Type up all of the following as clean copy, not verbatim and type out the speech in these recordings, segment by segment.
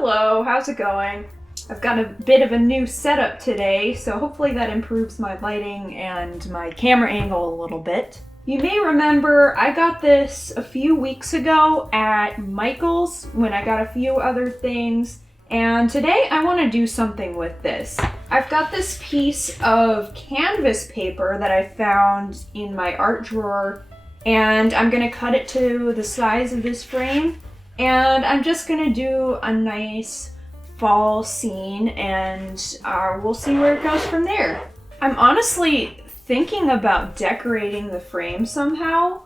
Hello, how's it going? I've got a bit of a new setup today, so hopefully that improves my lighting and my camera angle a little bit. You may remember I got this a few weeks ago at Michael's when I got a few other things, and today I want to do something with this. I've got this piece of canvas paper that I found in my art drawer, and I'm going to cut it to the size of this frame. And I'm just gonna do a nice fall scene and we'll see where it goes from there. I'm honestly thinking about decorating the frame somehow,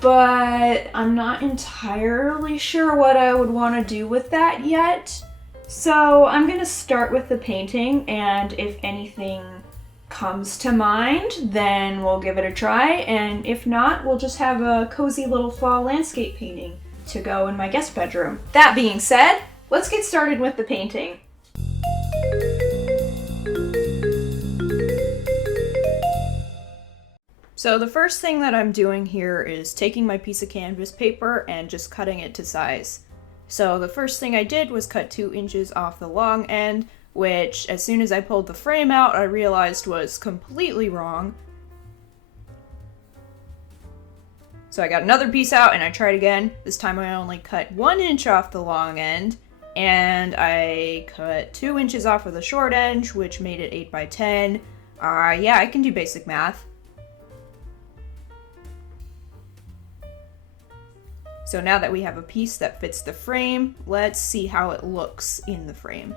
but I'm not entirely sure what I would want to do with that yet. So I'm gonna start with the painting, and if anything comes to mind, then we'll give it a try, and if not, we'll just have a cozy little fall landscape painting to go in my guest bedroom. That being said, let's get started with the painting. So the first thing that I'm doing here is taking my piece of canvas paper and just cutting it to size. So the first thing I did was cut 2 inches off the long end, which as soon as I pulled the frame out, I realized was completely wrong. So I got another piece out and I tried again. This time I only cut 1 inch off the long end, and I cut 2 inches off of the short edge, which made it 8 by 10. Yeah, I can do basic math. So now that we have a piece that fits the frame, let's see how it looks in the frame.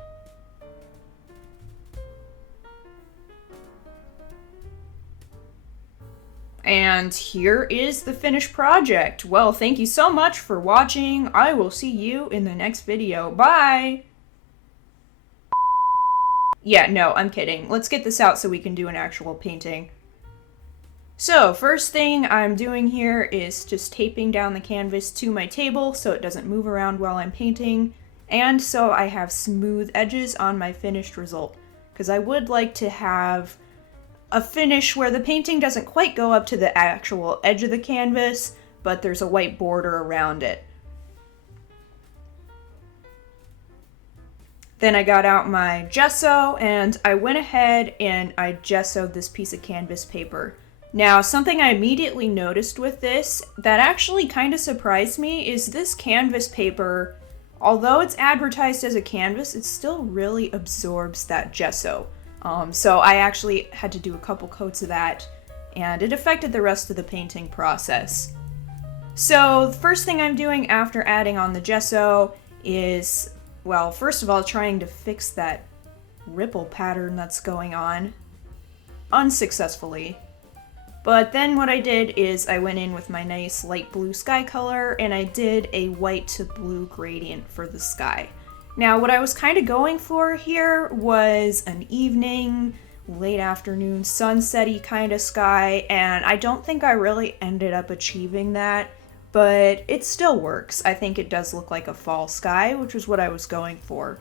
And here is the finished project. Well, thank you so much for watching. I will see you in the next video. Bye! Yeah, no, I'm kidding. Let's get this out so we can do an actual painting. So, first thing I'm doing here is just taping down the canvas to my table so it doesn't move around while I'm painting, and so I have smooth edges on my finished result, because I would like to have a finish where the painting doesn't quite go up to the actual edge of the canvas, but there's a white border around it. Then I got out my gesso and I went ahead and I gessoed this piece of canvas paper. Now, something I immediately noticed with this that actually kind of surprised me is this canvas paper, although it's advertised as a canvas, it still really absorbs that gesso. So I actually had to do a couple coats of that, and it affected the rest of the painting process. So the first thing I'm doing after adding on the gesso is, well, first of all, trying to fix that ripple pattern that's going on, unsuccessfully. But then what I did is I went in with my nice light blue sky color, and I did a white to blue gradient for the sky. Now, what I was kind of going for here was an evening, late afternoon, sunset-y kind of sky, and I don't think I really ended up achieving that, but it still works. I think it does look like a fall sky, which is what I was going for.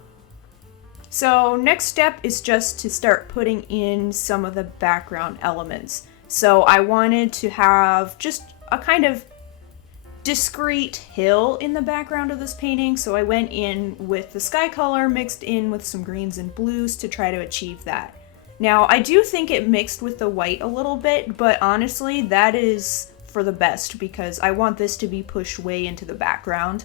So, next step is just to start putting in some of the background elements. So I wanted to have just a kind of discrete hill in the background of this painting, so I went in with the sky color mixed in with some greens and blues to try to achieve that. Now, I do think it mixed with the white a little bit, but honestly, that is for the best because I want this to be pushed way into the background.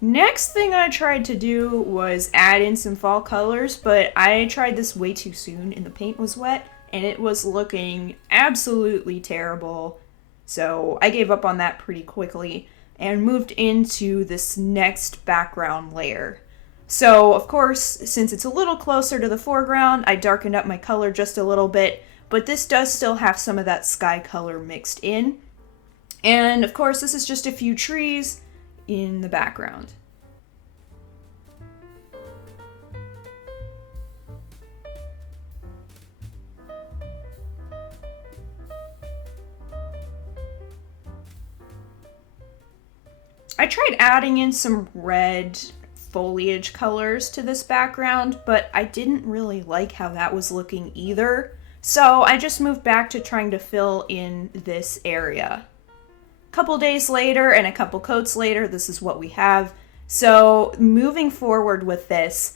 Next thing I tried to do was add in some fall colors, but I tried this way too soon and the paint was wet, and it was looking absolutely terrible. So I gave up on that pretty quickly and moved into this next background layer. So of course, since it's a little closer to the foreground, I darkened up my color just a little bit, but this does still have some of that sky color mixed in. And of course, this is just a few trees in the background. I tried adding in some red foliage colors to this background, but I didn't really like how that was looking either. So I just moved back to trying to fill in this area. couple days later and a couple coats later, this is what we have. So moving forward with this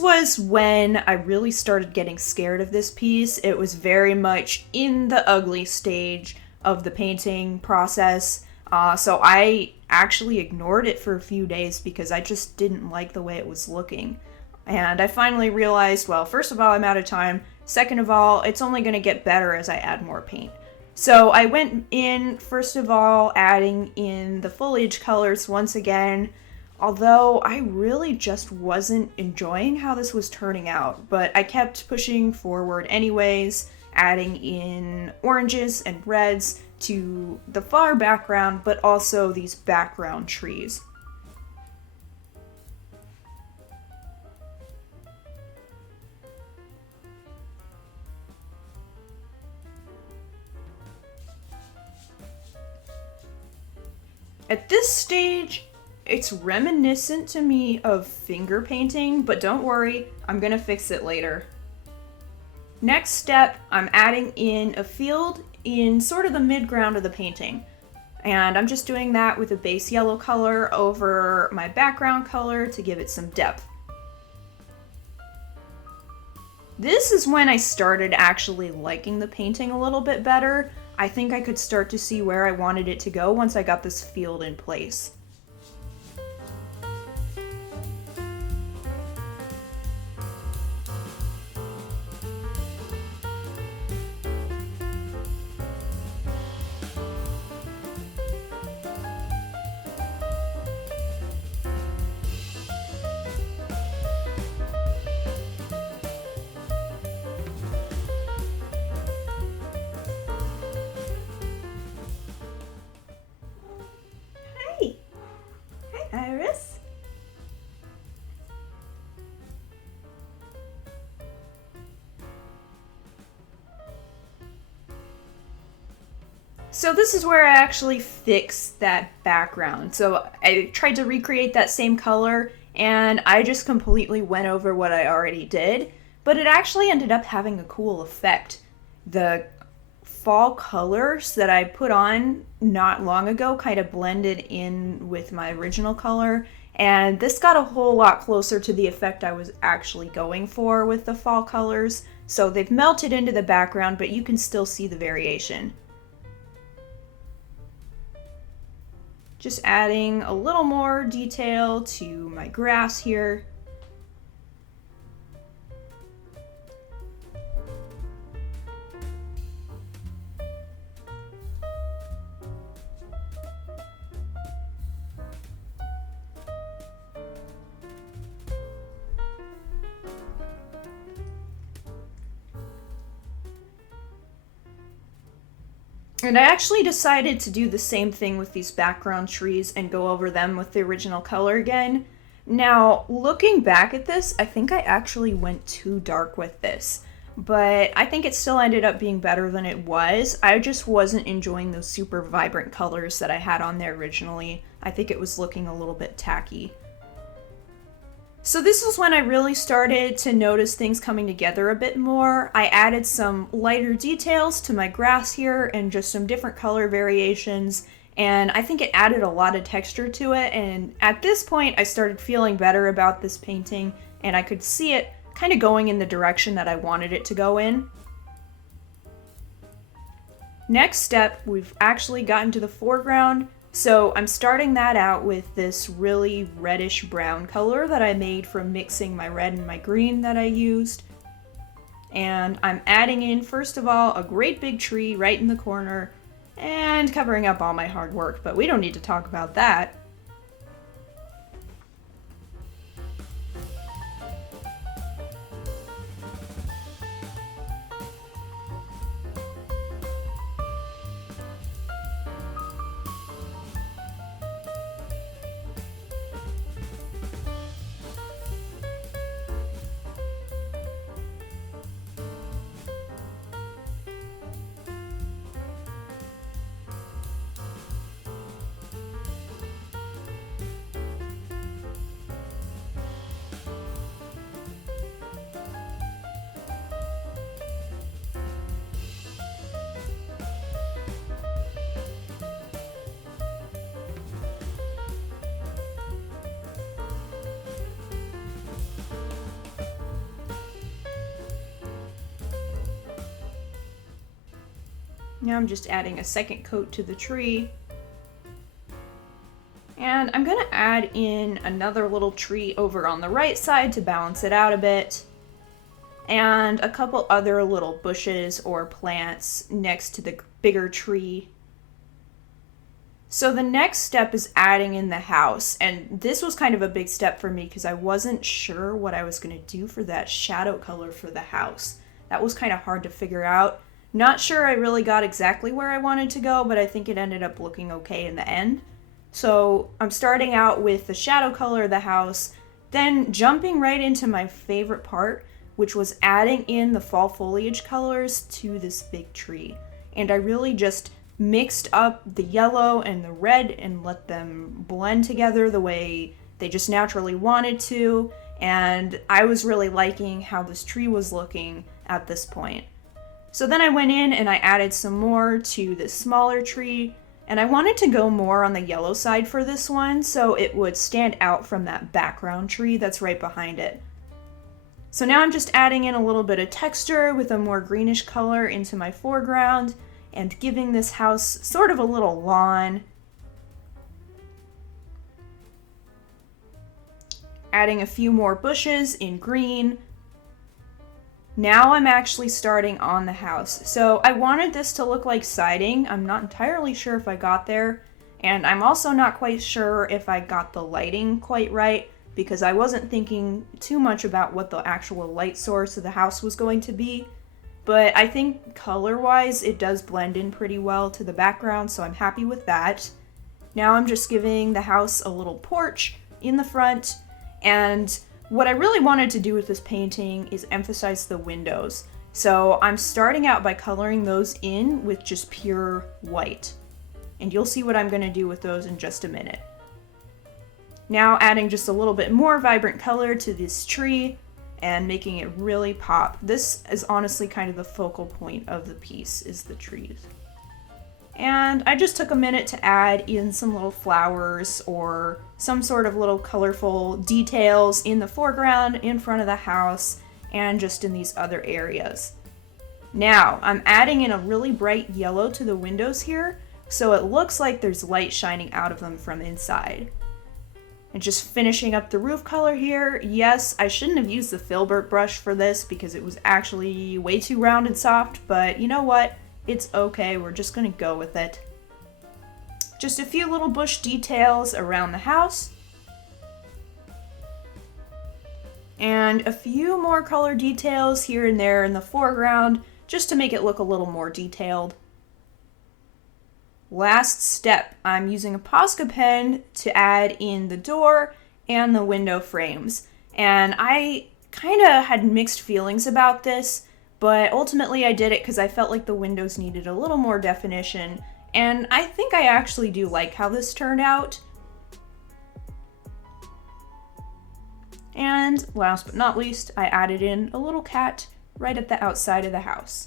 was when I really started getting scared of this piece. It was very much in the ugly stage of the painting process. So I actually ignored it for a few days because I just didn't like the way it was looking. And I finally realized, well, first of all, I'm out of time. Second of all, it's only going to get better as I add more paint. So I went in, first of all, adding in the foliage colors once again, although I really just wasn't enjoying how this was turning out. But I kept pushing forward anyways, adding in oranges and reds to the far background, but also these background trees. At this stage, it's reminiscent to me of finger painting, but don't worry, I'm gonna fix it later. Next step, I'm adding in a field in sort of the mid-ground of the painting. And I'm just doing that with a base yellow color over my background color to give it some depth. This is when I started actually liking the painting a little bit better. I think I could start to see where I wanted it to go once I got this field in place. Iris? So this is where I actually fixed that background. So I tried to recreate that same color and I just completely went over what I already did, but it actually ended up having a cool effect. The fall colors that I put on not long ago kind of blended in with my original color, and this got a whole lot closer to the effect I was actually going for with the fall colors. So they've melted into the background, but you can still see the variation. Just adding a little more detail to my grass here. And I actually decided to do the same thing with these background trees and go over them with the original color again. Now, looking back at this, I think I actually went too dark with this, but I think it still ended up being better than it was. I just wasn't enjoying those super vibrant colors that I had on there originally. I think it was looking a little bit tacky. So this was when I really started to notice things coming together a bit more. I added some lighter details to my grass here and just some different color variations, and I think it added a lot of texture to it, and at this point I started feeling better about this painting and I could see it kind of going in the direction that I wanted it to go in. Next step, we've actually gotten to the foreground. So I'm starting that out with this really reddish brown color that I made from mixing my red and my green that I used. And I'm adding in, first of all, a great big tree right in the corner and covering up all my hard work, but we don't need to talk about that. Now I'm just adding a second coat to the tree. And I'm gonna add in another little tree over on the right side to balance it out a bit. And a couple other little bushes or plants next to the bigger tree. So the next step is adding in the house, and this was kind of a big step for me because I wasn't sure what I was going to do for that shadow color for the house. That was kind of hard to figure out. Not sure I really got exactly where I wanted to go, but I think it ended up looking okay in the end. So I'm starting out with the shadow color of the house, then jumping right into my favorite part, which was adding in the fall foliage colors to this big tree. And I really just mixed up the yellow and the red and let them blend together the way they just naturally wanted to. And I was really liking how this tree was looking at this point. So then I went in and I added some more to this smaller tree. And I wanted to go more on the yellow side for this one so it would stand out from that background tree that's right behind it. So now I'm just adding in a little bit of texture with a more greenish color into my foreground and giving this house sort of a little lawn. Adding a few more bushes in green. Now I'm actually starting on the house. So I wanted this to look like siding. I'm not entirely sure if I got there. And I'm also not quite sure if I got the lighting quite right because I wasn't thinking too much about what the actual light source of the house was going to be. But I think color-wise, it does blend in pretty well to the background, so I'm happy with that. Now I'm just giving the house a little porch in the front, and what I really wanted to do with this painting is emphasize the windows. So I'm starting out by coloring those in with just pure white. And you'll see what I'm going to do with those in just a minute. Now adding just a little bit more vibrant color to this tree and making it really pop. This is honestly kind of the focal point of the piece, is the trees. And I just took a minute to add in some little flowers or some sort of little colorful details in the foreground, in front of the house, and just in these other areas. Now, I'm adding in a really bright yellow to the windows here, so it looks like there's light shining out of them from inside. And just finishing up the roof color here. Yes, I shouldn't have used the filbert brush for this because it was actually way too round and soft, but you know what? It's okay, we're just gonna go with it. Just a few little bush details around the house. And a few more color details here and there in the foreground, just to make it look a little more detailed. Last step, I'm using a Posca pen to add in the door and the window frames. And I kind of had mixed feelings about this, but ultimately I did it because I felt like the windows needed a little more definition. And I think I actually do like how this turned out. And last but not least, I added in a little cat right at the outside of the house.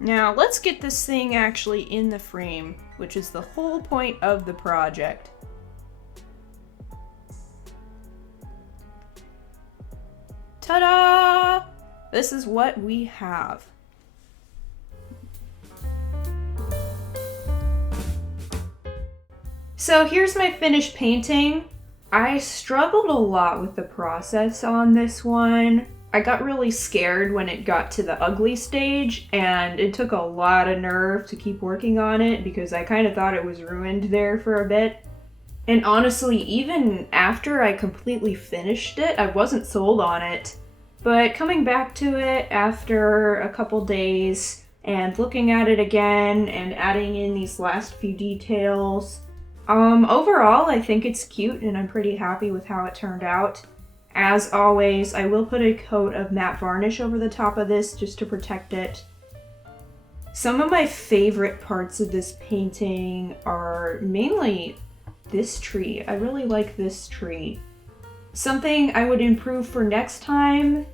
Now let's get this thing actually in the frame, which is the whole point of the project. Ta-da! This is what we have. So here's my finished painting. I struggled a lot with the process on this one. I got really scared when it got to the ugly stage, and it took a lot of nerve to keep working on it because I kind of thought it was ruined there for a bit. And honestly, even after I completely finished it, I wasn't sold on it. But coming back to it after a couple days and looking at it again and adding in these last few details, overall I think it's cute and I'm pretty happy with how it turned out. As always, I will put a coat of matte varnish over the top of this just to protect it. Some of my favorite parts of this painting are mainly this tree. I really like this tree. Something I would improve for next time,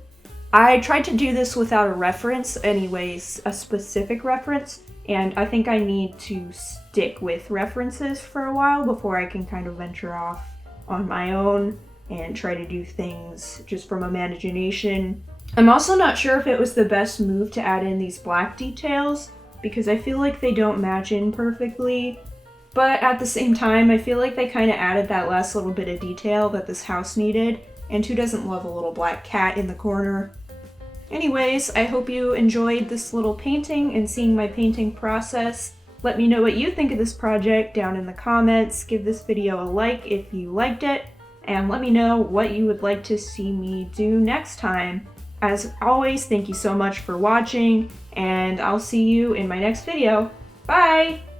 I tried to do this without a reference anyways, a specific reference, and I think I need to stick with references for a while before I can kind of venture off on my own and try to do things just from imagination. I'm also not sure if it was the best move to add in these black details because I feel like they don't match in perfectly. But at the same time, I feel like they kind of added that last little bit of detail that this house needed, and who doesn't love a little black cat in the corner? Anyways, I hope you enjoyed this little painting and seeing my painting process. Let me know what you think of this project down in the comments. Give this video a like if you liked it, and let me know what you would like to see me do next time. As always, thank you so much for watching, and I'll see you in my next video. Bye!